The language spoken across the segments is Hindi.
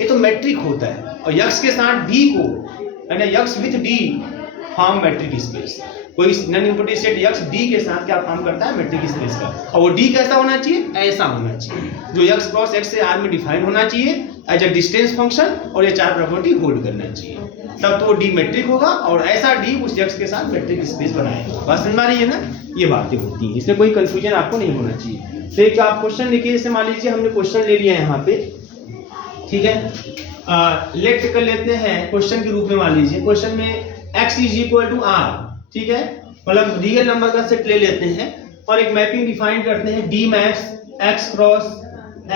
ये तो मैट्रिक होता है, और यक्स के साथ डी को, यानी X with D form metric space. कोई non important set X D के साथ क्या फॉर्म करता है, मैट्रिक स्पेस का। और वो डी कैसा होना चाहिए, ऐसा होना चाहिए, जो यक्स क्रॉस एक्स से आर में डिफाइन होना चाहिए एज अ डिस्टेंस फंक्शन, और ये चार प्रॉपर्टी होल्ड करना चाहिए, तब तो वो डी मैट्रिक होगा, और ऐसा डी उस यक्स के साथ मैट्रिक स्पेस बनाएगा। बात समझ में आ रही है ना, ये बातें होती हैं, इसमें कोई कंफ्यूजन आपको नहीं होना चाहिए। तो एक आप क्वेश्चन लिखिए, जैसे मान लीजिए हमने क्वेश्चन ले लिया है यहाँ पे, ठीक है, लेट कर लेते हैं क्वेश्चन के रूप में। मान लीजिए क्वेश्चन में x is equal to R, ठीक है, मतलब रियल नंबर का सेट ले लेते हैं और एक मैपिंग डिफाइन करते हैं d maps x cross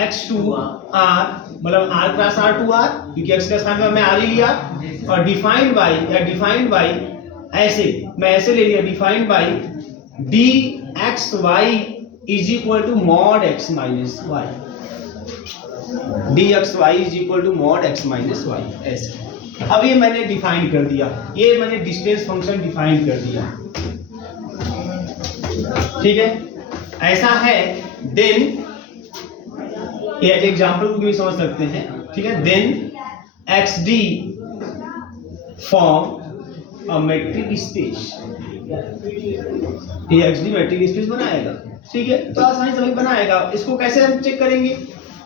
x to r, मतलब r cross r to r, क्योंकि x के स्थान पे मैं r ही लिया, और डिफाइंड बाय, या डिफाइंड बाय ऐसे, मैं ऐसे ले लिया, defined by d x y is equal to mod x minus y, d x y is equal to mod x minus y, ऐसे। अब ये मैंने डिफाइन कर दिया, ये मैंने डिस्टेंस फंक्शन डिफाइन कर दिया, ठीक है, ऐसा है। देन ये एग्जांपल को भी समझ सकते हैं, ठीक है। Then x d form a metric space, ये एक्स डी मैट्रिक स्पेस बनाएगा, ठीक है, तो आसानी से भाई बनाएगा। इसको कैसे हम चेक करेंगे,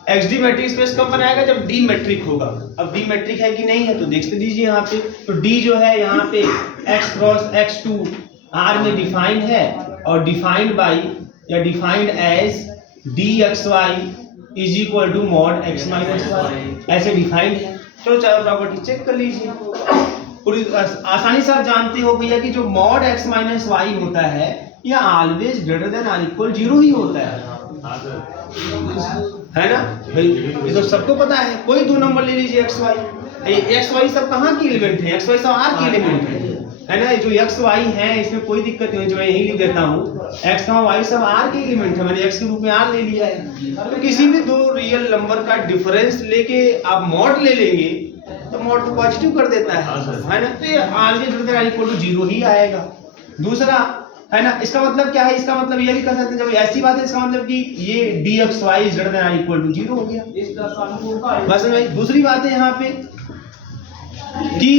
एक्स डी मैट्रिक स्पेस कब बनाएगा, जब डी मैट्रिक होगा। अब डी मैट्रिक है कि नहीं है तो देखते दीजिए यहाँ पे, तो डी जो है यहाँ पे x cross x to R में डिफाइंड है, और डिफाइंड बाई या defined as d x y is equal to mod x minus y, ऐसे डिफाइंड है। चलो चारों प्रॉपर्टी चेक कर लीजिए, पूरी आसानी से आप जानते हो भैया कि जो मॉड एक्स माइनस वाई होता है यह always greater than or equal 0 ही होता है ना भाई, ये तो सबको पता है। कोई दो नंबर ले लीजिए एक्स वाई सब कहाँ की एलिमेंट है, एक्स वाई सब आर की एलिमेंट है ना, जो एक्स वाई है इसमें कोई दिक्कत नहीं है, जो मैं यही लिख देता हूँ, एक्स वाई सब आर के एलिमेंट है, मैंने एक्स के रूप में आर ले लिया है। तो किसी भी दो रियल नंबर का डिफरेंस लेके आप मॉड ले लेंगे तो मॉड को पॉजिटिव कर देता है ना, तो ये आर के ग्रेटर देन इक्वल टू 0 ही आएगा। दूसरा है ना, इसका मतलब क्या है, इसका मतलब ये भी कर सकते हैं, जब ऐसी बात है इसका मतलब कि ये dxy is greater than equal to 0 हो गया। बस भाई दूसरी बात है यहाँ पे कि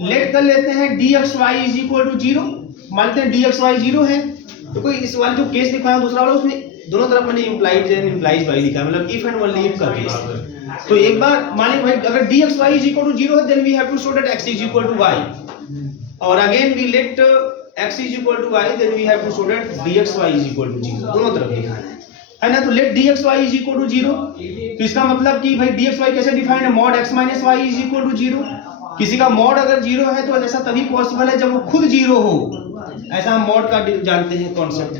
लेट कर लेते हैं dxy इज इक्वल टू 0, मानते हैं dxy 0 है, तो कोई इस वाले जो केस लिखा है दूसरा वाला, उसमें दोनों तरफ मैंने इम्प्लाइड एंड इम्प्लाइज बाई लिखा है, मतलब इफ एंड ओनली इफ का केस। तो एक बार मानिए भाई अगर dxy इज इक्वल टू 0 है, then we have to show that x is equal to y, और again we let x is equal to y, then we have to show that dxy is equal to 0, दोनों तरफ लिखा है ना। तो let dxy is equal to 0, तो इसका मतलब कि भाई dxy कैसे डिफाइन है, mod x minus y is equal to 0। किसी का mod अगर 0 है तो ऐसा तभी पॉसिबल है जब वो खुद 0 हो, ऐसा हम mod का जानते हैं कॉन्सेप्ट।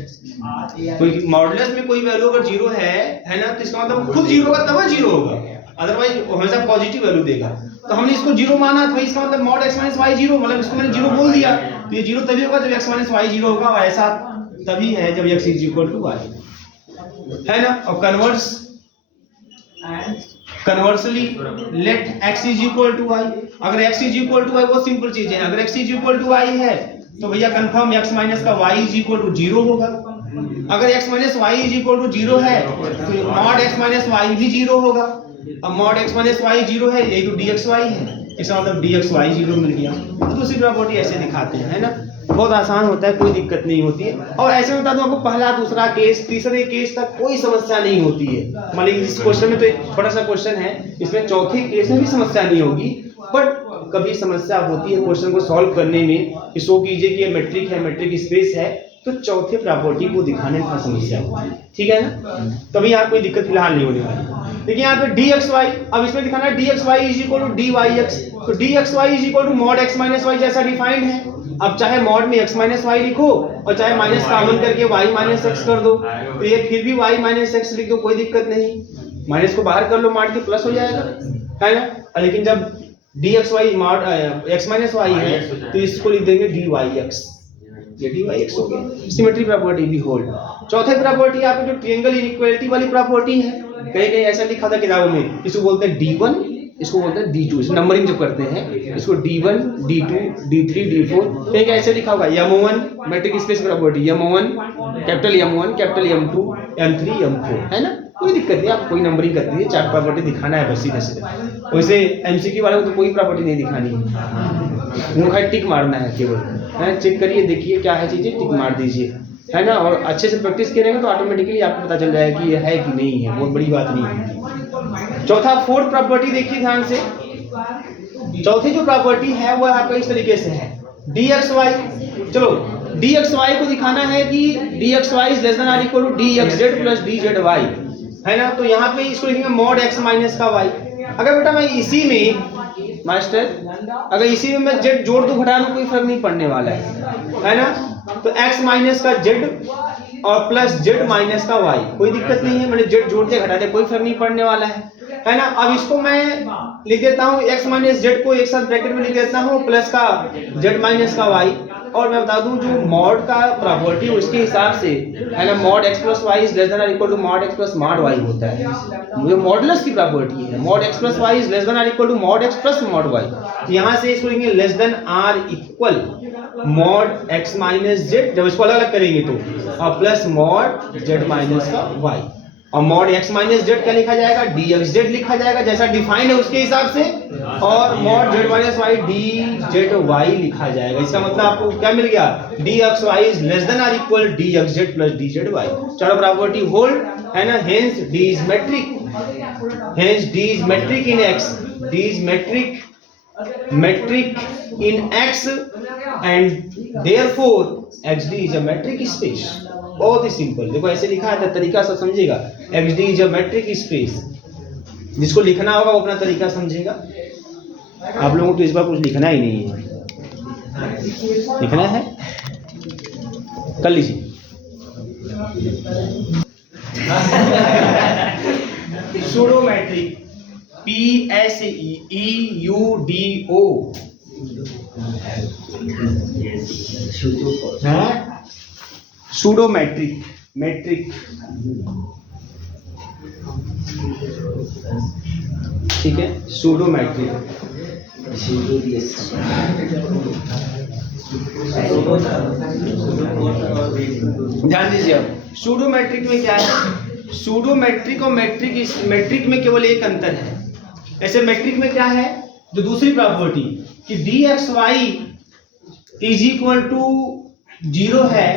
कोई मॉडुलस में कोई वैल्यू अगर 0 है ना, तो इसका मतलब खुद 0 होगा तब 0 होगा, अदरवाइज हमेशा पॉजिटिव वैल्यू देगा। तो हमने इसको 0 माना, तो भाई इसका मतलब mod x minus y 0, मतलब इसको मैंने 0 बोल दिया, तो ये 0 तभी होगा जब x minus y 0 होगा, और ऐसा तभी है जब x is equal to y, है ना। और conversely let x is equal to y, अगर x is equal to y बहुत सिंपल चीज है, अगर x is equal to y है तो भैया कंफर्म x माइनस का y is equal to 0 होगा। अगर x minus y is equal to 0 है तो mod x माइनस y भी 0 होगा। अब mod x माइनस y 0 है, यही तो dxy है, इसका मतलब dxy 0 मिल गया। तो दूसरी प्रॉपर्टी ऐसे दिखाते हैं, है ना, बहुत आसान होता है, कोई दिक्कत नहीं होती है। और ऐसे बता दूं आपको, पहला दूसरा केस तीसरे केस तक कोई समस्या नहीं होती है। मान लीजिए इस क्वेश्चन में तो एक छोटा सा क्वेश्चन है, इसमें चौथे केस में भी समस्या नहीं होगी, बट कभी समस्या होती है क्वेश्चन को सॉल्व करने में कि शो कीजिए कि ये मैट्रिक है, मैट्रिक स्पेस है, तो चौथे प्रॉपर्टी को दिखाने का समस्या होती है, ठीक है ना। तभी यहाँ कोई दिक्कत फिलहाल नहीं होने वाली। देखिए यहाँ पे dxy, अब इसमें दिखाना है dxy is equal to dyx, तो dxy is equal to mod x minus y जैसा डिफाइंड है। अब चाहे mod में x माइनस y लिखो और चाहे माइनस कॉमन करके y माइनस x कर दो, तो ये फिर भी y माइनस x लिख दो, कोई दिक्कत नहीं, माइनस को बाहर कर लो, mod के प्लस हो जाएगा, है ना। लेकिन जब dxy mod x minus y है तो इसको लिख देंगे dyx, ये dyx हो गया। सिमेट्री प्रॉपर्टी भी होल्ड। चौथे प्रॉपर्टी यहाँ पे जो ट्रायंगल इनइक्वालिटी वाली प्रॉपर्टी है, कहीं कहीं ऐसा लिखा था किताबों में, इसको बोलते हैं D1, इसको बोलते हैं D2, इस नंबरिंग जब करते हैं इसको D1, D2, D3, D4, कहीं ऐसे लिखा होगा। M1 matric space property, M1 capital M1 capital M2 M3 M4, है ना, कोई दिक्कत नहीं, आप कोई नंबरिंग कर दीजिए, 4 प्रॉपर्टी दिखाना है बस सीधे सीधे। वैसे एमसीक्यू वाले को तो कोई प्रॉपर्टी नहीं दिखानी है, वो खाली टिक मारना है केवल, है चेक करिए देखिए क्या है चीज़ें, टिक मार दीजिए, है ना। और अच्छे से प्रैक्टिस करेंगे तो ऑटोमेटिकली आपको पता चल जाएगा कि ये है कि नहीं है, बहुत बड़ी बात नहीं है। चौथा 4th प्रॉपर्टी देखिए ध्यान से, चौथी जो प्रॉपर्टी है वो आपका इस तरीके से है dxy। चलो dxy को दिखाना है कि dxy इज लेस देन और equal to dxz plus dzy, है ना। तो यहाँ पे इसको लिखेंगे मॉड x माइनस का y। अगर बेटा मैं इसी में मास्टर, अगर इसी में मैं z जोड़ दूं घटा दूं कोई फर्क नहीं पड़ने वाला है ना। तो x माइनस का z और प्लस z माइनस का y, कोई दिक्कत नहीं है, मैंने z जोड़ दिया घटा दिया कोई फर्क नहीं पड़ने वाला है ना। अब इसको मैं लिख देता हूँ x माइनस z को एक साथ ब्रैकेट में लिख देता हूँ प्लस का z माइनस का y। और मैं बता दूं जो मॉड का प्रॉपर्टी उसके हिसाब से, है ना, mod x plus y is less than और equal to mod x plus mod y होता है। ये मॉडुलस की प्रॉपर्टी है, mod x plus y is less than और equal to mod x plus mod y। तो यहाँ से इसको लिखेंगे less than or equal mod x minus z, जब इसको अलग अलग करेंगे तो, और प्लस मॉड z माइनस का y। और मॉड x माइनस z क्या लिखा जाएगा, dxz लिखा जाएगा जैसा डिफाइंड है उसके हिसाब से, और mod z minus y dzy लिखा जाएगा। इसका मतलब आपको क्या मिल गया, dxy इज लेस देन और इक्वल dxz प्लस dzy। चारों प्रॉपर्टी होल्ड, है ना। Hence d is metric, hence d is metric in x, d is metric in x and therefore xd is a metric space। बहुत ही सिंपल, देखो ऐसे लिखा है तो तरीका सब समझेगा। xd is a metric space, जिसको लिखना होगा वो अपना तरीका समझेगा। आप लोगों को तो इस बार कुछ लिखना ही नहीं है, लिखना है कर लीजिए। Pseudo metric PSEUDO, pseudo metric, metric ठीक है, सूडो मैट्रिक। ध्यान दीजिए, अब सूडो मैट्रिक में क्या है, सूडो मैट्रिक और मैट्रिक में केवल एक अंतर है। ऐसे मैट्रिक में क्या है, जो दूसरी प्रॉपर्टी कि dxy इज इक्वल टू 0 है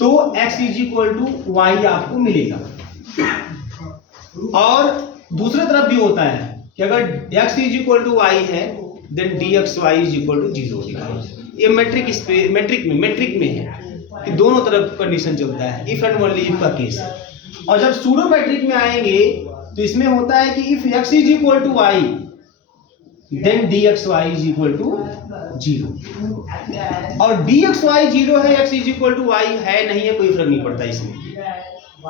तो x is equal to y आपको मिलेगा। और दूसरी तरफ भी होता है कि अगर x is equal to y है then dxy is equal to 0 दिखाई। ये मैट्रिक में है कि दोनों तरफ कंडीशन चलता है, इफ एंड ओनली इफ का केस। और जब सूडो मैट्रिक में आएंगे तो इसमें होता है कि if x is equal to y then dxy is equal to 0। और dxy 0 है, x is equal to y है नहीं है, कोई फर्क नहीं पड़ता इसमें।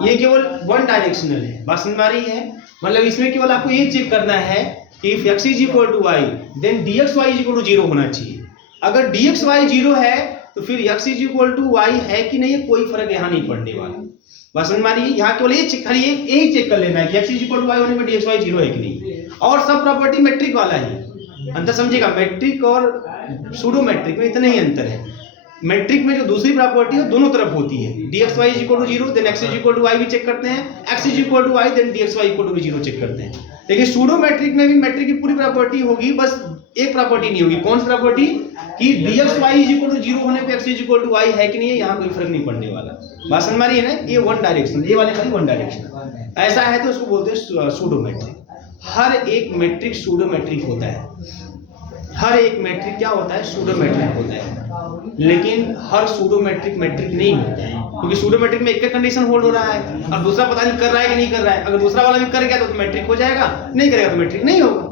ये केवल वन डायरेक्शनल है, बात समझ में आ रही है। मतलब इसमें केवल आपको ये चेक करना है कि if x is equal to y then dxy is equal to 0 होना चाहिए। अगर dxy 0 है तो फिर x is equal to y है कि नहीं है, कोई फर्क यहाँ नहीं पड़ने वाला। बात समझ में आ रही है। यहाँ केवल ये चेक, खाली यही चेक कर लेना है कि x is equal to y होने पर dxy 0 है कि नहीं। और सब प्रॉपर्टी मैट्रिक वाला ही अंतर समझिएगा, मैट्रिक और सूडो मैट्रिक में इतना ही अंतर है। मैट्रिक में जो दूसरी प्रॉपर्टी है दोनों तरफ होती है, dxy is equal to 0 then x is equal to y भी चेक करते हैं, x is equal to y then dxy equal to 0 check करते हैं। लेकिन सूडो मैट्रिक में भी मैट्रिक की पूरी प्रॉपर्टी होगी, बस एक प्रॉपर्टी नहीं होगी। कौन सी प्रॉपर्टी, कि dxy इज इक्वल टू 0 होने पे x is equal to y है कि नहीं है, यहाँ कोई फर्क नहीं पड़ने वाला। बात समझ में आ रही है ना। ये वन डायरेक्शन, ये वाले खाली वन डायरेक्शन। ऐसा है तो उसको बोलते हैं सूडो मैट्रिक। हर एक मैट्रिक सूडो मैट्रिक होता है, हर एक मैट्रिक क्या होता है, सूडो मैट्रिक होता है। लेकिन हर सूडो मैट्रिक मैट्रिक नहीं होता है, क्योंकि सूडो मैट्रिक में एक कंडीशन होल्ड हो रहा है, अब दूसरा पता नहीं कर रहा है कि नहीं कर रहा है। अगर दूसरा वाला भी कर गया तो मैट्रिक हो जाएगा, नहीं करेगा तो मैट्रिक नहीं होगा।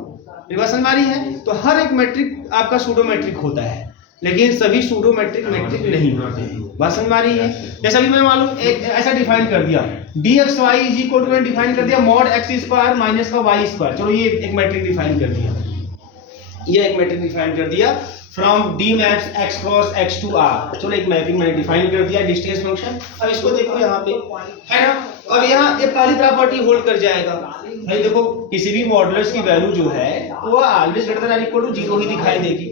मेरी बात समझ में आ रही है। तो हर एक मैट्रिक आपका सूडो मैट्रिक होता है, लेकिन सभी सूडो मैट्रिक मैट्रिक नहीं होते हैं। बात समझ में आ रही है। जैसा भी मैं मालूम एक ऐसा डिफाइन कर दिया, dxy is equal to define कर दिया मॉड x स्क्वायर माइनस का y स्क्वायर। चलो ये एक मैट्रिक डिफाइन कर दिया, ये एक मैट्रिक डिफाइन कर दिया from d maps x cross x to r। चलो एक मैपिंग मैंने डिफाइन कर दिया, डिस्टेंस फंक्शन। अब इसको देखो यहाँ पे, है ना। अब यहाँ ये पहली प्रॉपर्टी होल्ड कर जाएगा भाई। देखो किसी भी मॉडुलस की वैल्यू जो है वो always greater than equal to 0 ही दिखाई देगी,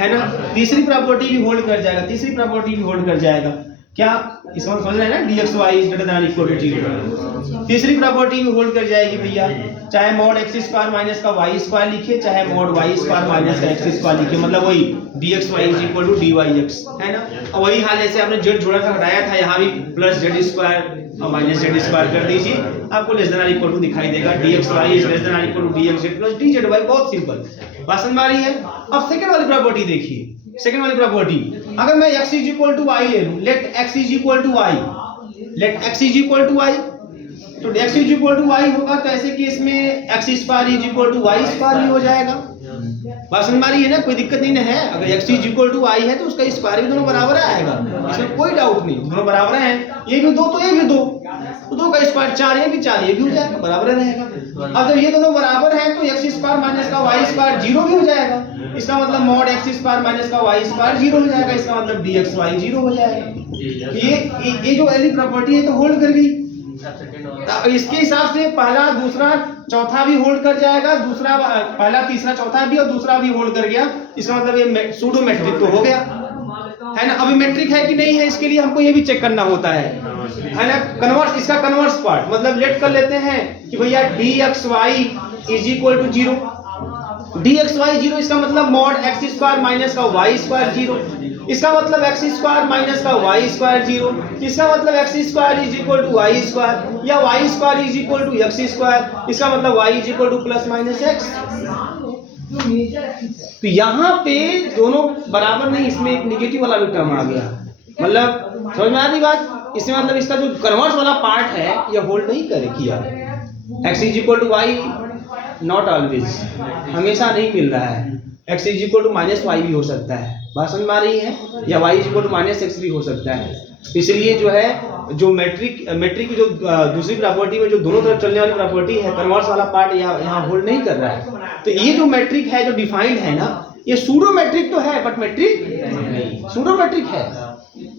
है ना। तीसरी प्रॉपर्टी भी होल्ड कर जाएगा, तीसरी प्रॉपर्टी भी होल्ड कर जाएगा। क्या इसमें समझ रहे हैं ना, dxy is greater than equal to 0। तीसरी प्रॉपर्टी भी होल्ड कर जाएगी भैया, चाहे मॉड x स्क्वायर माइनस का y स्क्वायर लिखिए, चाहे मॉड y स्क्वायर माइनस का x स्क्वायर लिखिए, मतलब वही dxy is equal to dyx, है ना। और वही हाल ऐसे आपने z जोड़ा था हटाया था, यहाँ भी प्लस z स्क्वायर और माइनस z स्क्वायर कर दीजिए, आपको लेस देन और इक्वल टू दिखाई देगा, dxy इज लेस देन और equal to dxz plus dzy। बहुत सिंपल, बात समझ में आ रही है। अब सेकंड वाली प्रॉपर्टी देखिए, सेकंड वाली प्रॉपर्टी, अगर मैं x is equal to y ले लूं, let x is equal to y, let x is equal to y, तो x is equal to y होगा तो ऐसे केस में x square is equal to y square भी हो जाएगा। बात समझ में आ रही है ना, कोई दिक्कत नहीं है। अगर x is equal to y है तो उसका स्क्वायर भी दोनों बराबर आएगा, इसमें कोई डाउट नहीं, दोनों बराबर हैं, ये भी 2 तो ये भी 2, तो 2 का स्क्वायर 4, ये भी 4, ये भी हो जाएगा, बराबर रहेगा। अब जब ये दोनों बराबर हैं तो x स्क्वायर माइनस का y स्क्वायर 0 भी हो जाएगा, इसका मतलब मॉड x स्क्वायर माइनस का y स्क्वायर 0 हो जाएगा, इसका मतलब dxy 0 हो जाएगा। ये जो वाली प्रॉपर्टी है तो होल्ड कर गई। इसके हिसाब से पहला दूसरा चौथा भी होल्ड कर जाएगा, दूसरा पहला तीसरा चौथा भी और दूसरा भी होल्ड कर गया, इसका मतलब ये सूडो मैट्रिक तो हो गया, है ना। अभी मैट्रिक है कि नहीं है, इसके लिए हमको ये भी चेक करना होता है ना। कन्वर्स, इसका कन्वर्स पार्ट मतलब लेट कर लेते हैं कि भैया dxy is equal to 0, dxy 0, इसका मतलब मॉड x स्क्वायर माइनस का y स्क्वायर 0, इसका मतलब x स्क्वायर माइनस का y स्क्वायर 0, इसका मतलब x square is equal to y square या y square is equal to x square, इसका मतलब y is equal to plus minus x। तो यहाँ पे दोनों बराबर नहीं, इसमें एक निगेटिव वाला भी टर्म आ गया, मतलब समझ में आ रही बात। इसमें मतलब इसका जो कन्वर्स वाला पार्ट है ये होल्ड नहीं करे किया, x is equal to y not always, हमेशा नहीं मिल रहा है, x is equal to minus y भी हो सकता है, बात समझ में आ रही है, या y is equal to minus x भी हो सकता है। इसलिए जो है जो मैट्रिक की जो दूसरी प्रॉपर्टी में जो दोनों तरफ चलने वाली प्रॉपर्टी है, कन्वर्स वाला पार्ट यहाँ होल्ड नहीं कर रहा है। तो ये जो मैट्रिक है जो डिफाइंड है ना, ये सूडो मैट्रिक तो है बट मैट्रिक नहीं, सूडो मैट्रिक है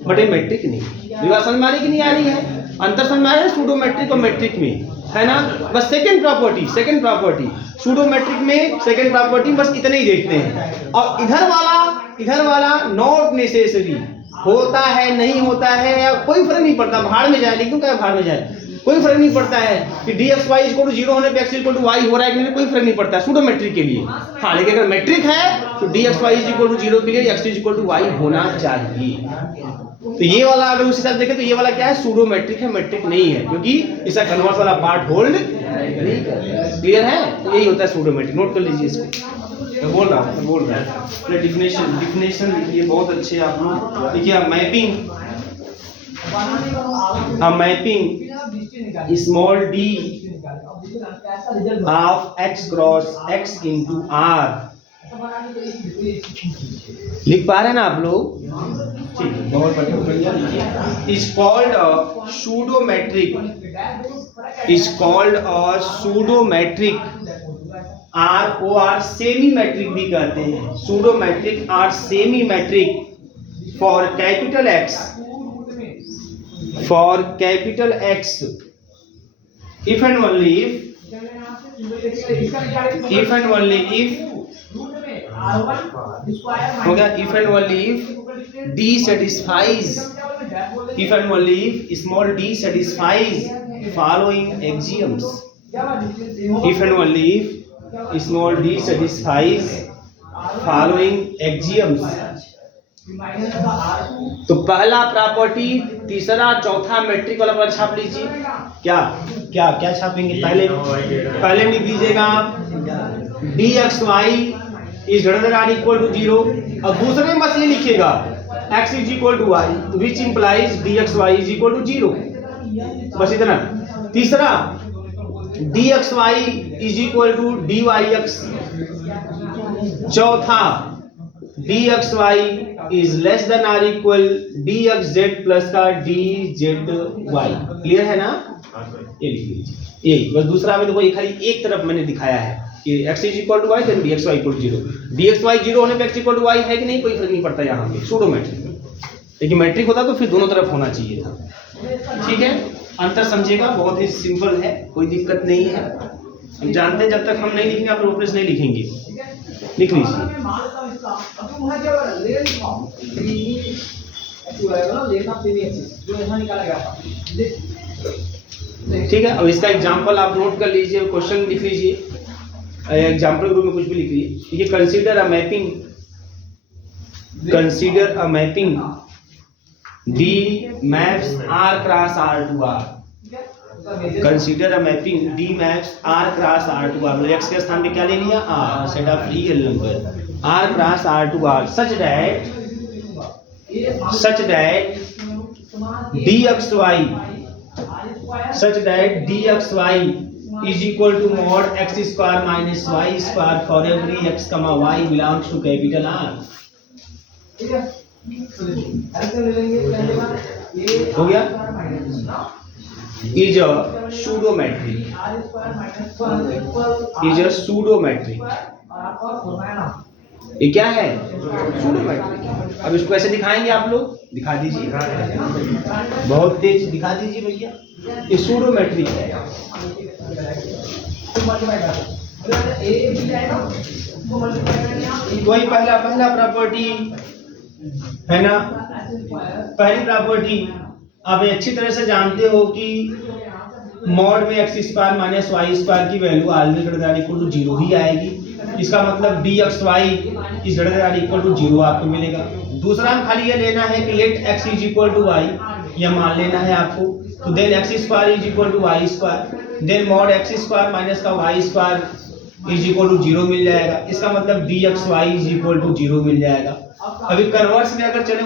बट ये मैट्रिक नहीं। बात समझ में आ रही कि नहीं आ रही है, अंतर समझ में आ रहा है सूडो मैट्रिक और मैट्रिक में, है ना। बस सेकंड प्रॉपर्टी सूडो मैट्रिक में सेकंड प्रॉपर्टी बस इतने ही देखते हैं। और इधर वाला नॉट नेसेसरी, होता है नहीं होता है या कोई फर्क नहीं पड़ता, भाड़ में जाए, लेकिन क्या भाड़ में जाए, कोई फर्क नहीं पड़ता है कि dxy इक्वल टू 0 होने पे x इक्वल टू y हो रहा है कि नहीं, कोई फर्क नहीं पड़ता है सूडो मैट्रिक के लिए। हाँ, लेकिन अगर मैट्रिक है तो dxy इक्वल टू 0 के लिए x इक्वल टू y होना चाहिए। तो ये वाला अगर उस हिसाब से देखें तो ये वाला क्या है, सूडो मैट्रिक है, मैट्रिक नहीं है, क्योंकि इसका कन्वर्स वाला पार्ट होल्ड नहीं कर रहा है। क्लियर है, तो यही होता है सूडो मैट्रिक, नोट कर लीजिए इसको। मैं बोल रहा हूँ डिफिनेशन लिखिए, बहुत अच्छे आप लोग देखिए। Mapping small d of x cross x into r, लिख पा रहे हैं ना आप लोग, ठीक है, बहुत बढ़िया लिखिए। Is called a pseudo metric, is called a pseudo metric, ROR semi metric भी कहते हैं, सूडो मैट्रिक और semi metric for capital X, for capital X if and only if हो गया, if and only if D satisfies, if and only if small d satisfies following axioms, if and only if small d satisfies following axioms। तो पहला प्रॉपर्टी, तीसरा, चौथा मैट्रिक वाला पर छाप लीजिए। क्या क्या क्या छापेंगे, पहले लिख दीजिएगा आप dxy is greater than equal to 0, और दूसरे में बस ये लिखिएगा x is equal to y which implies dxy is equal to 0, बस इतना। तीसरा dxy is equal to dyx, चौथा dxy is less than or equal dxz plus का dzy। क्लियर है ना, ये लिख लीजिए, यही बस। दूसरा में देखो ये खाली एक तरफ मैंने दिखाया है कि x is equal to y then dxy equal to 0, dxy 0 होने पे x इक्वल टू y है कि नहीं, कोई फर्क नहीं पड़ता यहाँ पे सूडो मैट्रिक में। लेकिन मैट्रिक होता तो फिर दोनों तरफ होना चाहिए था। ठीक है, अंतर समझिएगा, बहुत ही सिंपल है, कोई दिक्कत नहीं है। हम जानते हैं जब तक हम नहीं लिखेंगे आप लोग प्रेस नहीं लिखेंगे, लिख लीजिए। ठीक है, अब इसका एग्जांपल आप नोट कर लीजिए, क्वेश्चन लिख लीजिए, एग्जांपल ग्रुप में कुछ भी लिख लीजिए। ठीक है, consider a mapping D maps R cross R to R। Consider a mapping D maps R cross R to R, मतलब x के स्थान पे क्या ले लिया, R, set of real number R cross R to R such that dxy is equal to mod x square minus y square for every x comma y belongs to capital R। हो गया, is a pseudo metric, ये क्या है, सूडो मैट्रिक। अब इसको कैसे दिखाएंगे आप लोग, दिखा दीजिए, बहुत तेज दिखा दीजिए भैया, ये सूडो मैट्रिक है। वही पहला प्रॉपर्टी है ना, पहली प्रॉपर्टी आप अच्छी तरह से जानते हो कि मॉड में x square minus y square की value always greater than equal to 0 ही आएगी। इसका मतलब dxy is greater than equal to 0 आपको मिलेगा। दूसरा हम खाली ये लेना है कि let x is equal to y, ये मान लेना है आपको। तो then x square is equal to y square, then mod x square minus का y square is equal to 0 मिल जाएगा। इसका मतलब dxy इज इक्वल टू 0 मिल जाएगा। अभी कन्वर्स में अगर चले